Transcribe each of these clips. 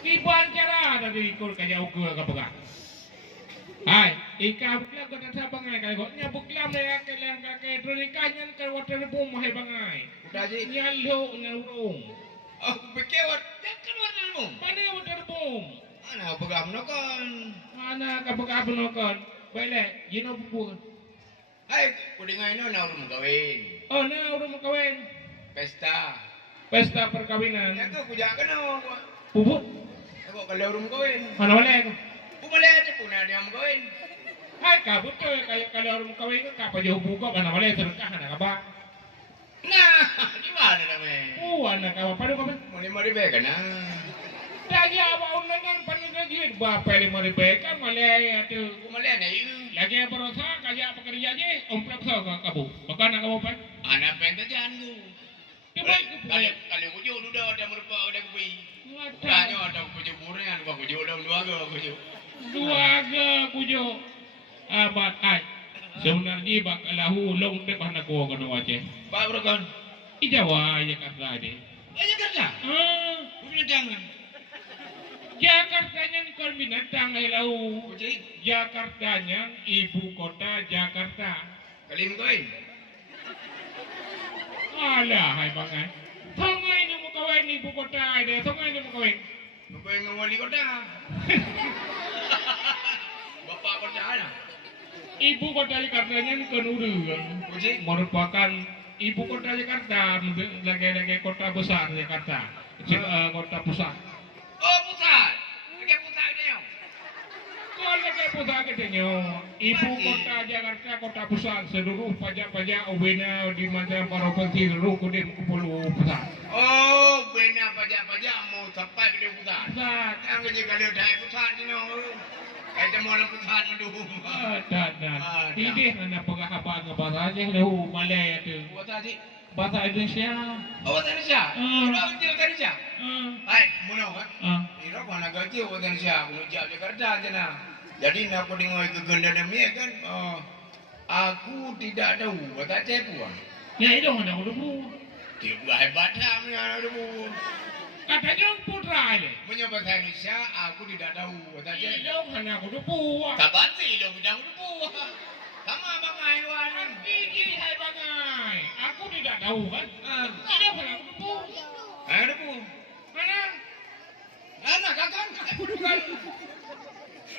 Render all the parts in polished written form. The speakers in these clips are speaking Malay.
Iban cara dari ikut kaya ukur ke pegah. Hai, ikaw bukla ko na sa bangay kay ko. Nya bukla na kailan ka kay dronikanyan ka water boom mahay bangay. Udah ji. Nyalo nga urong. Oh, bekewat. Jangan water boom. Pane water boom. Ana begam no kan. Ana ka pagka bunokon. Baile, yino buku. Hai, kudingan no na urung kawin. Oh, na urong kawin. Pesta. Pesta perkawinan. Ya ko kujakan no. Puput. Ako kalau urung kawin. Mana wala ko. Bumalik aja pun ada yang mau kawin. Hai, kabut ko kayo kalau urong kawin ka pa jo buka kana wala terkah na ka ba. Nah, gimana namanya? Uwan na ka pa ka ba. Mau ribe kan? Lagi awa unang panigagid ba pwede mo ribeka malaya tu. Bumalik na yun. Lagi berosa kaya pekerja je omplak sa ka kabu. Baka na kamu pa. Anak penta jangan. Diba Kalau kujo udah ada merupa udah kubi. Tanya ada kujo burengan, gua kujo udah dua gua kujo. Dua ga kujo. Abat ay. Sebenarnya bak lahu long te pana ko kono wace. Pak Brokan. Ijawa ya kata de. Aja kerja. Punya jangan. Jakartanya kon binatang ay lahu. Kuji. Jakartanya ibu kota Jakarta. Kalim koin. Alah hai bangai. Tongay ni mo kawin ibu kota ay de. Tongay ni mo kawin. Bukan yang wali kota. Bapak kota ana. Ibu kota Jakartanya Kenurungan Kuji. merupakan ibu kota Jakarta, lagi kota besar Jakarta, kota pusat. Oh pusat. Lagi pusat dia. Kalau lagi pusat katanya, ibu kota Jakarta kota pusat, seluruh pajak-pajak ubena di mana provinsi seluruh kudim kumpul pusat. Oh, benar pajak-pajak mau sampai ke pusat. Pusat. Yang kerja kalau dah pusat ni no. Kayak mau pusat dulu. Dan tidak hanya pengahapaan bahasa aja lehu Malay itu Bahasa sih. bahasa Indonesia. Oh, bahasa Indonesia. Orang Jawa Indonesia. Hai, muno kan? Ira mana gaji bahasa Indonesia, kuno Jawa Jakarta aja nah. Jadi nak aku dengar ke genda demi kan. Aku tidak tahu bahasa Aceh pun. Ya itu mana udah bu. Dia bukan hebat lah punya dulu. Katanya putra ini. Punya bahasa Indonesia aku tidak tahu bahasa Aceh. Itu hanya udah buah. Kapan sih lo bidang dulu? Sama bangai luaran. Gigi hai bangai. Aku tidak tahu kan. Ada hanya udah buah. Ada bu. Mana? Anak kakak. Bukan.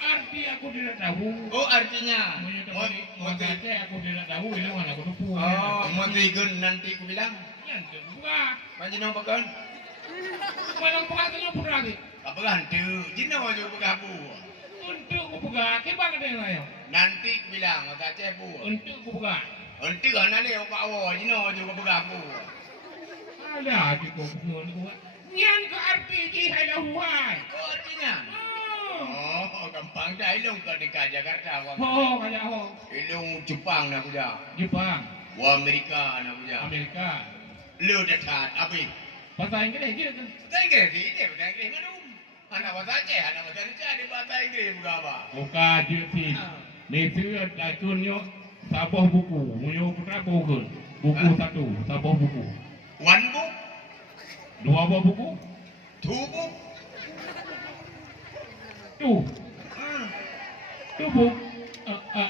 Arti aku tidak tahu. Oh artinya. Mau aku tidak tahu ini mana udah buah. Oh, mau tigun nanti aku bilang. Nanti buah. Panjang apa kan? Mana pengatnya putra lagi. Apa gantu? Jina mau coba kabu. Untuk aku buka, kebang ada yang lain. Nanti aku bilang maka Aceh bu. Untuk aku buka. Nanti kan nanti aku bawa. Jina mau coba kabu. Ada di kubur gua. Nyan ke arti ji hai lahuai. Oh artinya. Oh, gampang dah ilung ke dekat Jakarta. Oh, kayak oh. Ilung Jepang nak kuda. Jepang, Wah Amerika nak kuda. Amerika. Lu dekat apa? Bahasa Inggris gitu. Bahasa Inggris ini bahasa Inggris mana? Anak bahasa Aceh, anak bahasa Indonesia ada bahasa Inggris bukan apa? Buka jersey. Nisi akunnya sabah buku. Munyo putra buku. Buku satu, sabah buku. One book, Dua buah buku. two book. Tuh, tuh buku.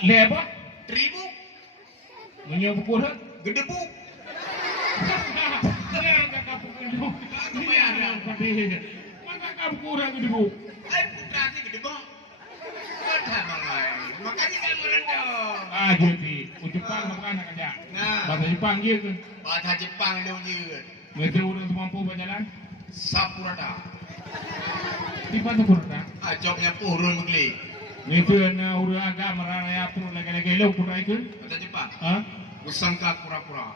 Lebar. Three book, Munyo buku dah. gede book. Jangan kakak buku dulu. Apa ya ada? Maka kamu kurang di buku. Ay putra sih gede book. Kata mangai. Makanya kan merendah. Ah, jadi Jepang makan aja. Nah, Bahasa Jepang gitu. bahasa Jepang dia ujian. Mereka udah mampu berjalan. Sapurata. Di mana pun dah. Ajoknya purun begli. Mereka na udah agak meraya pun lagi-lagi lo pun itu. Bahasa Jepang. Ah? Usangka kura-kura.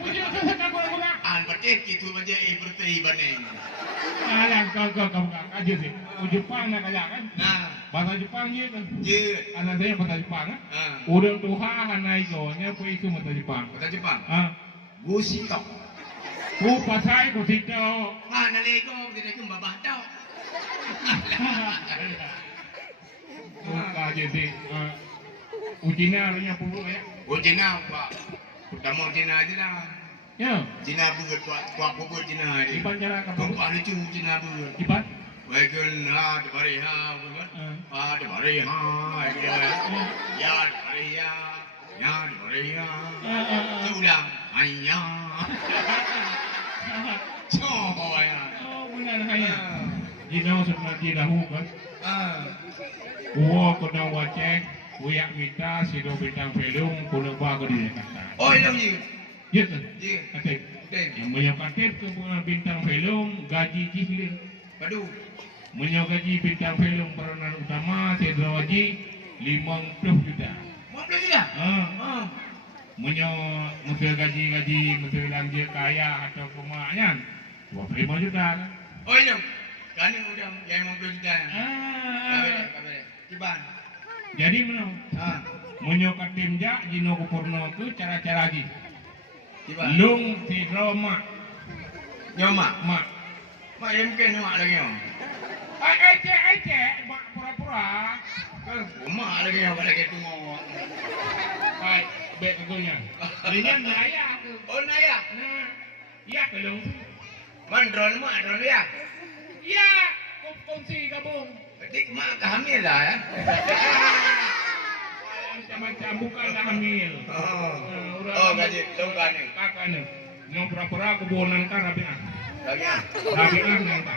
Punya kata kura-kura. An paceh gitu aja bertei baneng. Alah kau aja sih. Jepang nak aja kan. Nah, Bahasa Jepang gitu. je. Anak saya bahasa Jepang kan. Ah, Udah Tuhan naik nya pun itu bahasa Jepang. bahasa Jepang. Ah. Gusikap. Ku pasai ku tidak. Mana lego tidak ke babah tau. Buka aja sih. Ujinya harusnya puluh ya. Oh jena pak. Kita mau jena aja lah. Ya. Cina beut kuat pukul Cina ni. Iban cara ka Kong ada cu Cina beut. Iban. Wagen ha de bare ha bukan. Ha de bare ha ya de bare ya. Ya de bare ya. Ulang ayya. Coba ya. Oh, benar hanya. Jino sebenarnya lahu kan. Ah. Uwo ko na wacek, uyak mita sido bintang film kuno ba ko di kata. Oh, yang ni. Ya kan? Ye. Kata. Okey. Yang menyokatin ke bintang film gaji jihlir. Padu. Menyokaji bintang film peranan utama Sedra Haji 50 juta. 50 juta. Ah. Menyo mesti gaji mesti lanjut kaya atau kumayan 25 juta kan. Oh, yang. Kan udah yang 50 juta. Kabel. Kiban. Jadi mana? Ah. Menyokat timja jino kupurno ke cara-cara lagi. Kiban. Lung si Roma Nyoma. mak. Mak yang mungkin nyoma lagi nyom. Ece mak pura-pura. Kan mak lagi nyom lagi tunggu. Baik, baik kegonya. Ini naya ke. Oh, naya. Nah, ya kelung. Man drone mak drone ya. Ya, kongsi gabung. Dik mak kehamil lah ya. Macam-macam bukanlah hamil. Oh, gaji longgan ni. Kakak ni. Yang pura-pura kebunan kan Rabi'ah. Lagi ah. Rabi'ah nangka.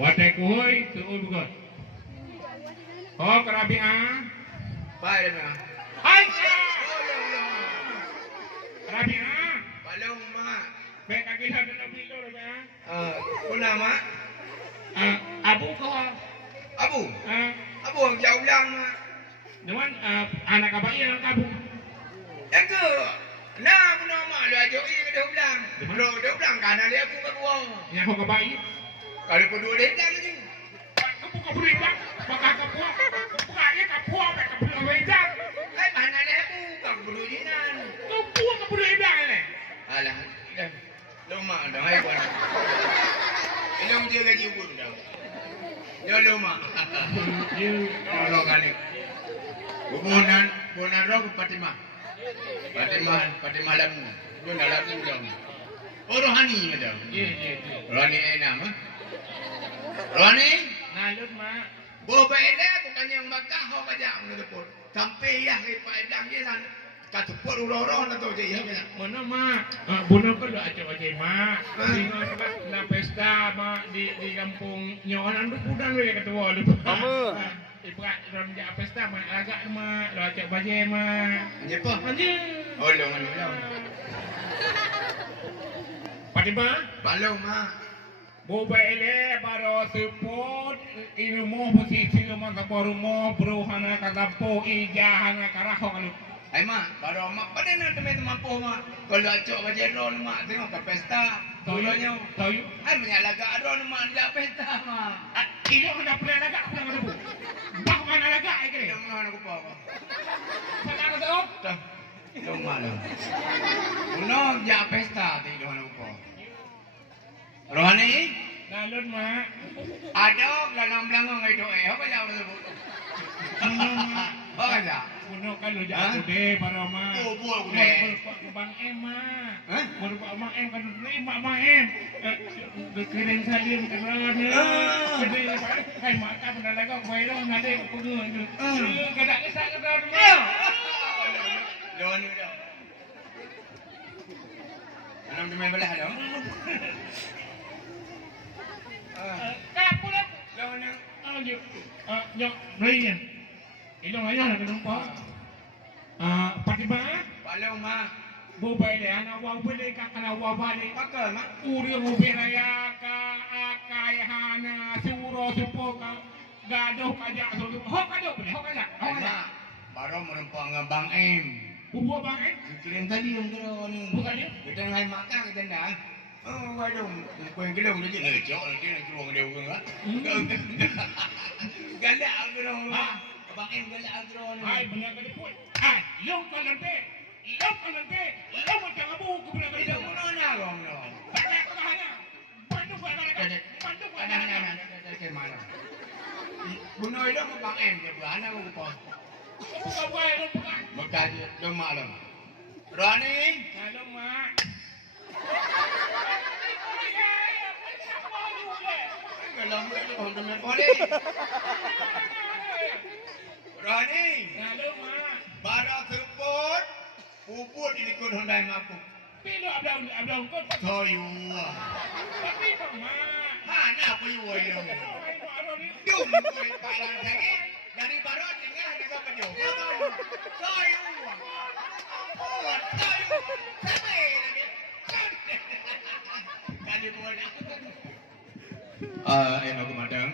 Watai kuhoi tuul bukan. Oh, ke Rabi'ah. Baik dah. Hai, Rabi'ah. Balong mak. Baik kaki lah kena bila Rabi'ah. Kuna mak. Abu kau. Abu. Abu yang jauh bilang mak. Dewan anak abai yang kabu. Yang ke? Nah, kuna mak lu ajak ini dia bilang. Dia bilang kanan dia aku ke gua. Yang kau kabai. Kalau kedua dia dah lagi. Kamu kau beri tak? Pakai kapua. Bukannya kapua, pakai kapua wedan. Mana dia aku kau kedua jinan. Kapua kapua wedan ni. Alah, lu mak dah hai gua. Ini dia gaji gua dah. Yo lu mak. Kalau kan ni. Bukan roh Fatimah. Fatimah lam. Bukan lam tu jam. Oh rohani ada. Ye. Rohani nama. Rohani. Nalut mak. Bobaile aku kan yang Makkah ho kajak meneput. Sampai ya ke Pak Iblang ye san. Katuput uroro na to je ya. Mana mak? Bunuh ke dah acak-acak mak. Singa sebab nak pesta mak di kampung nyonan tu pudang dia ketua lu. Mama. Ibarat orang jak pesta mak agak mak, lu acak baje mak. Nyepa. Aje. Oh lu mana lu. Fatimah, Balong mak. Bobaile baro support ilmu posisi mak kaporumo beruhana katapo ijahana karaho kalu. Hai mak, baru mak pada nak teman mampu mak. Kalau acok baje ron mak tengok ke pesta. Tolongnya. Tahu? Hai menyalaga ron mak dak pesta mak. Ini hendak pernah lagak apa yang ada? Bak mana lagak ini? Dia mana aku bawa. Sekarang tu. Dah. Dong malam. Uno jak pesta ti dong aku bawa. Rohani, Nalun mak. ada dalam belakang itu apa jauh tu? Oh ada. Kuno kan lu jatuh deh para mak. Oh buat aku deh. Bang Em mak. Hah? Merupakan Bang Em kan ni mak Bang Em. Kirim salim kerana. Jadi hai mak tak pernah lagak baik dong ada pengen tu. Kadang kisah kadang mak. Rohani dah. Anam tu main belah dah. Kap pula. Rohani. Nyok berian. Ilong ayah nak nampak. Fatimah, Balong mak. bubai le anak wau beli ka kana wau balik. Pakai mak. Uri ubi raya ka akai hana suro supo ka gaduh kajak suru. Hok gaduh boleh, hok kajak. Hok kajak. Mak. Baru merempang dengan Bang Em. Bubuh bang Kirim tadi yang kira ni. Bukannya? Kita ngai makan kita dah. Oh, waduh, kau yang kedua dia ngejok nanti nak keluar dia ke enggak? Galak agro. Bang Em galak agro ni. Hai benar kali pun. Long kalante. Long macam abu ke benar kali. Tidak mana nak kau no. Banyak ke hana. Bantu ke hana. Bantu ke hana. Ke mana? Bunuh itu ke Bang Em dia berana aku kau. Bukan buai, bukan. Bukan dia malam. Rani, Halo mak. Kalau enggak tu orang teman kau ni. Rani, Lalu mak. barang sebut, puput ini kun Hyundai mampu. Pero abang kau Toyu. tapi mak. Mana apa you ayo? Ay, maro ni. Dum kau palang lagi. Dari baru tinggal di kau penyu. Toyu. Ampun, toyu. Sampai lagi. Kali boleh. Enak komandan.